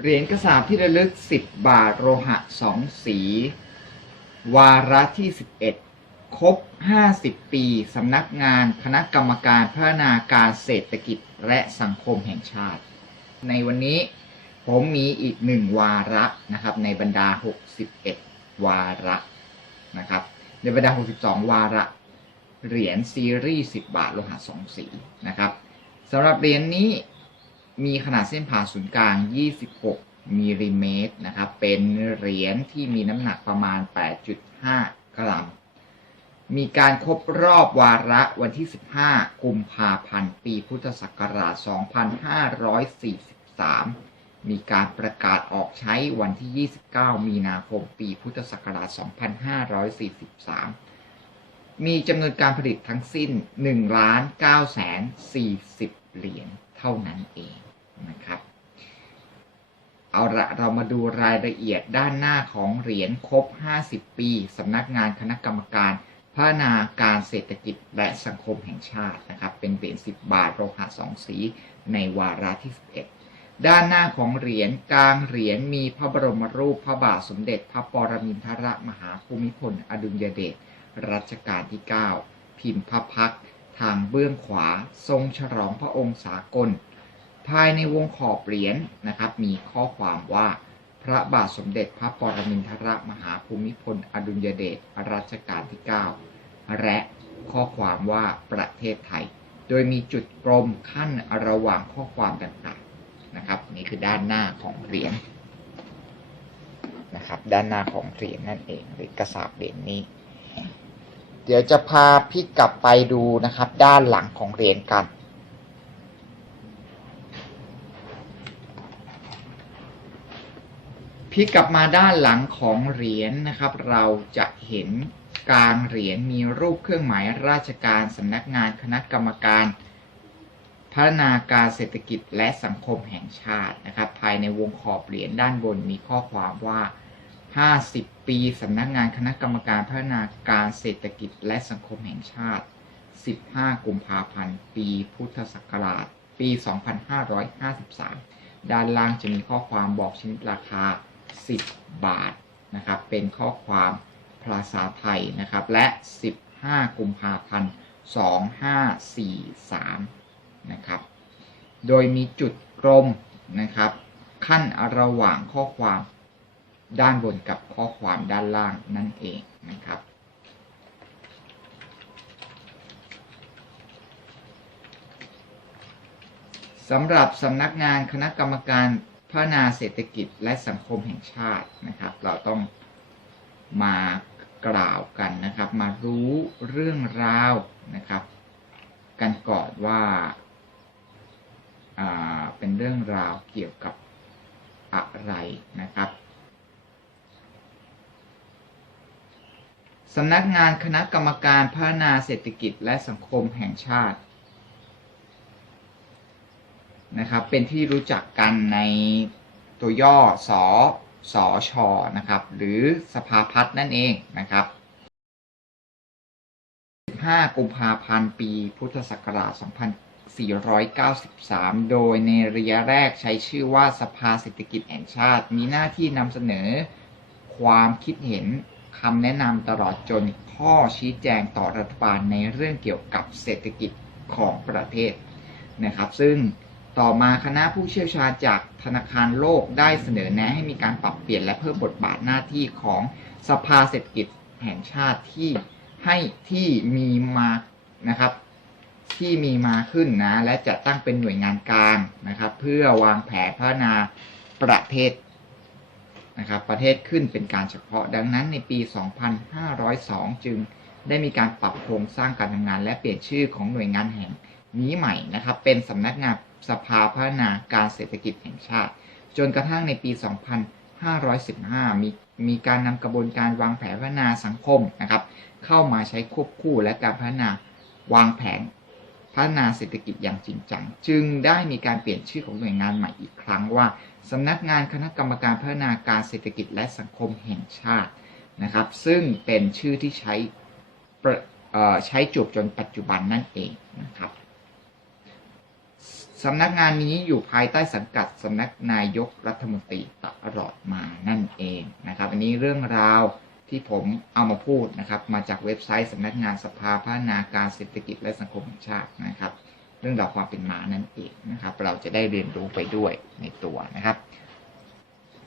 เหรียญกระสาบที่ระลึก 10 บาทโลหะสองสี วาระที่ 11 ครบ 50 ปี สำนักงานคณะกรรมการพัฒนาการเศรษฐกิจและสังคมแห่งชาติ ในวันนี้ผมมีอีกหนึ่งวาระนะครับ ในบรรดา 61 วาระนะครับ ในบรรดา 62 วาระ เหรียญซีรีส์ 10 บาทโลหะสองสีนะครับสำหรับเหรียญนี้ มีขนาดเส้นผ่าศูนย์กลาง 26มิลลิเมตรนะครับ เป็นเหรียญที่มีน้ำหนักประมาณ 8.5 กรัม มีการครบรอบวาระวันที่ 15 กุมภาพันธ์ ปีพุทธศักราช 2543 มีการประกาศออกใช้วันที่ 29 มีนาคม ปีพุทธศักราช 2543มีจำนวนการผลิตทั้งสิ้น1ล้าน9แสน40เหรียญเท่านั้นเอง นะครับ เอาละเรามาดูรายละเอียดด้านหน้าของเหรียญครบ 50 ปีสำนักงานคณะกรรมการพัฒนาการเศรษฐกิจและสังคมแห่งชาตินะครับ เป็นเหรียญ10 บาทโลหะสองสี ในวาระที่ 11 ด้านหน้าของเหรียญกลางเหรียญมีพระบรมรูปพระบาทสมเด็จ พระปรมินทรมหาภูมิพล อดุลยเดชรัชกาลที่ 9 พิมพ์พระพักทางเบื้องขวา ทรงฉลองพระองค์สากล ภายในวงขอบเหรียญนะครับ มีข้อความว่าพระบาทสมเด็จพระปรมินทรมหาภูมิพล อดุลยเดชรัชกาลที่ 9 และข้อความว่าประเทศไทย โดยมีจุดกลมขั้นระหว่างข้อความต่างๆนะครับ นี่คือด้านหน้าของเหรียญนะครับ ด้านหน้าของเหรียญนั่นเองหรือกระสาบเหรียญนี้ เดี๋ยวจะพาพี่กลับไปดูนะครับ ด้านหลังของเหรียญกัน พี่กลับมาด้านหลังของเหรียญนะครับ เราจะเห็นกลางเหรียญมีรูปเครื่องหมายราชการสำนักงานคณะกรรมการ พัฒนาการเศรษฐกิจและสังคมแห่งชาตินะครับ ภายในวงขอบเหรียญด้านบนมีข้อความว่า 50 ปีสำนักงานคณะกรรมการพัฒนาการเศรษฐกิจและสังคมแห่งชาติ 15 กุมภาพันธ์ ปีพุทธศักราช ปี 2553 ด้านล่างจะมีข้อความบอกชนิดราคา 10 บาทนะครับ เป็นข้อความภาษาไทยนะครับ และ 15 กุมภาพันธ์2543 นะครับ โดยมีจุดกลมนะครับ ขั้นระหว่างข้อความด้านบนกับข้อความด้านล่างนั่นเองนะครับ สำหรับสำนักงานคณะกรรมการ พัฒนาเศรษฐกิจและสังคมแห่งชาตินะครับ เราต้องมากล่าวกันนะครับ มารู้เรื่องราวนะครับ กันก่อนว่าอ่าเป็นเรื่องราวเกี่ยวกับอะไรนะครับสำนักงานคณะกรรมการพัฒนาเศรษฐกิจและสังคมแห่งชาติ นะครับ เป็นที่รู้จักกันในตัวย่อสอสอชอนะครับ หรือสภาพัฒน์นั่นเองนะครับ 15 กุมภาพันธ์ปีพุทธศักราช 2493 โดยในระยะแรกใช้ชื่อว่าสภาเศรษฐกิจแห่งชาติ มีหน้าที่นำเสนอความคิดเห็นคำแนะนำตลอดจนข้อชี้แจงต่อรัฐบาลในเรื่องเกี่ยวกับเศรษฐกิจของประเทศนะครับ ซึ่ง ต่อมาคณะผู้เชี่ยวชาญจากธนาคารโลกได้เสนอแนะให้มีการปรับเปลี่ยนและเพิ่มบทบาทหน้าที่ของสภาเศรษฐกิจแห่งชาติที่ให้ที่มีมานะครับที่มีมาขึ้นนะและจะตั้งเป็นหน่วยงานกลางนะครับ เพื่อวางแผนพัฒนาประเทศนะครับประเทศขึ้นเป็นการเฉพาะดังนั้นในปี 2502 จึงได้มีการปรับโครงสร้างการทำงาน และเปลี่ยนชื่อของหน่วยงานแห่งนี้ใหม่นะครับ เป็นสำนักงาน สภาพัฒนาการเศรษฐกิจแห่งชาติ จนกระทั่งในปี 2515 มีมีการนำกระบวนการวางแผนพัฒนาสังคมนะครับ เข้ามาใช้ควบคู่และการพัฒนาวางแผนพัฒนาเศรษฐกิจอย่างจริงจัง จึงได้มีการเปลี่ยนชื่อของหน่วยงานใหม่อีกครั้งว่าสำนักงานคณะกรรมการพัฒนาการเศรษฐกิจและสังคมแห่งชาตินะครับ ซึ่งเป็นชื่อที่ใช้ใช้จบจนปัจจุบันนั่นเองนะครับ สำนักงานนี้อยู่ภายใต้สังกัดสำนักนายกรัฐมนตรีตลอดมานั่นเองนะครับ อันนี้เรื่องราวที่ผมเอามาพูดนะครับ มาจากเว็บไซต์สำนักงานสภาพัฒนาการเศรษฐกิจและสังคมแห่งชาตินะครับ เรื่องราวความเป็นมานั่นเองนะครับ เราจะได้เรียนรู้ไปด้วยในตัวนะครับ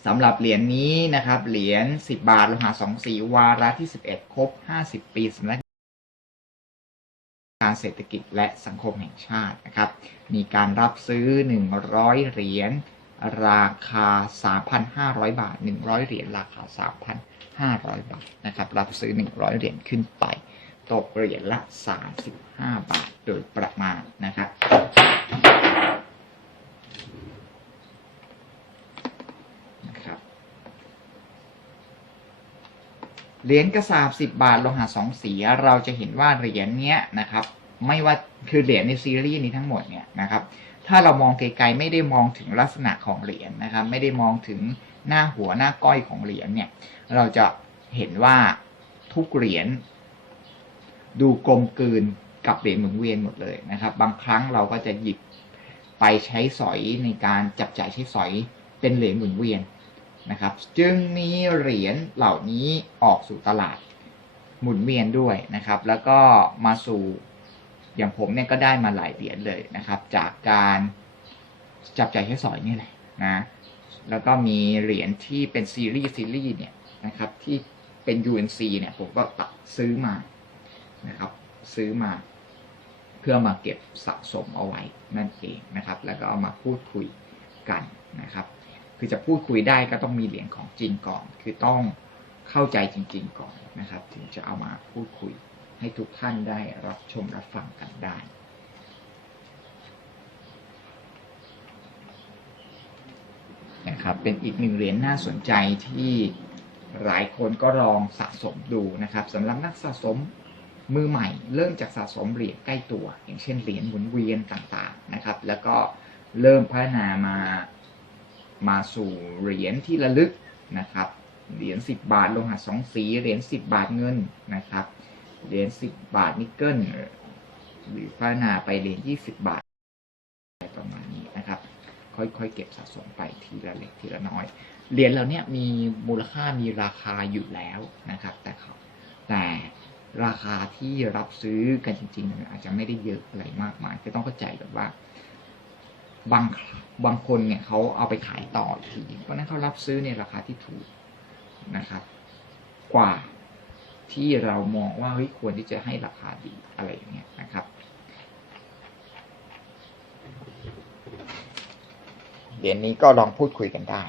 สำหรับเหรียญนี้นะครับ เหรียญ10 บาทโลหะสองสีวาระที่ 11 ครบ 50 ปีสำนัการเศรษฐกิจและสังคมแห่งชาตินะครับ มีการรับซื้อ 100 เหรียญราคา 3,500 บาท 100 เหรียญราคา 3,500 บาทนะครับ รับซื้อ 100 เหรียญขึ้นไป ตกเหรียญละ 35 บาทโดยประมาณนะครับนะครับ เหรียญกระสาบสิบบาทโลหะสองสี เราจะเห็นว่าเหรียญเนี้ยนะครับ ไม่ว่าคือเหรียญในซีรีส์นี้ทั้งหมดเนี่ยนะครับ ถ้าเรามองไกลๆไม่ได้มองถึงลักษณะของเหรียญนะครับ ไม่ได้มองถึงหน้าหัวหน้าก้อยของเหรียญเนี่ย เราจะเห็นว่าทุกเหรียญดูกลมกลืนกับเหรียญหมุนเวียนหมดเลยนะครับ บางครั้งเราก็จะหยิบไปใช้สอยในการจับจ่ายใช้สอยเป็นเหรียญหมุนเวียนนะครับ จึงมีเหรียญเหล่านี้ออกสู่ตลาดหมุนเวียนด้วยนะครับ แล้วก็มาสู่ อย่างผมเนี่ยก็ได้มาหลายเหรียญเลยนะครับ จากการจับใจใช้สอยนี่แหละนะแล้วก็มีเหรียญที่เป็นซีรีส์ซีรีส์เนี่ยนะครับที่เป็น UNC เนี่ยผมก็ตัดซื้อมานะครับซื้อมาเพื่อมาเก็บสะสมเอาไว้นั่นเองนะครับ แล้วก็เอามาพูดคุยกันนะครับ คือจะพูดคุยได้ก็ต้องมีเหรียญของจริงก่อน คือต้องเข้าใจจริง ๆ ก่อนนะครับ ถึงจะเอามาพูดคุย ให้ทุกท่านได้รับชมรับฟังกันได้นะครับเป็นอีกหนึ่งเหรียญน่าสนใจที่หลายคนก็ลองสะสมดูนะครับสำหรับนักสะสมมือใหม่ เริ่มจากสะสมเหรียญใกล้ตัว อย่างเช่นเหรียญหมุนเวียนต่างๆนะครับ แล้วก็เริ่มพัฒนามามาสู่เหรียญที่ระลึกนะครับเหรียญ10 บาทโลหะสองสีเหรียญ10 บาทเงินนะครับ เหรียญ10บบาทนิกเกิลหรือพัฒนาไปเหรียญ20บาทอะไรประมาณนี้นะครับ ค่อยๆเก็บสะสมไปทีละเล็กทีละน้อยเหรียญเหล่านี้มีมูลค่ามีราคาอยู่แล้วนะครับ แต่เขาแต่ราคาที่รับซื้อกันจริงๆอาจจะไม่ได้เยอะอะไรมากมายก็ต้องเข้าใจแบบว่า บางบางคนเนี่ยเขาเอาไปขายต่ออีกทีเพราะนั้นเขารับซื้อในราคาที่ถูกนะครับ กว่า ที่เรามองว่าเฮ้ยควรที่จะให้ราคาดีอะไรอย่างเงี้ยนะครับเหรียวนี้ก็ลองพูดคุยกันได้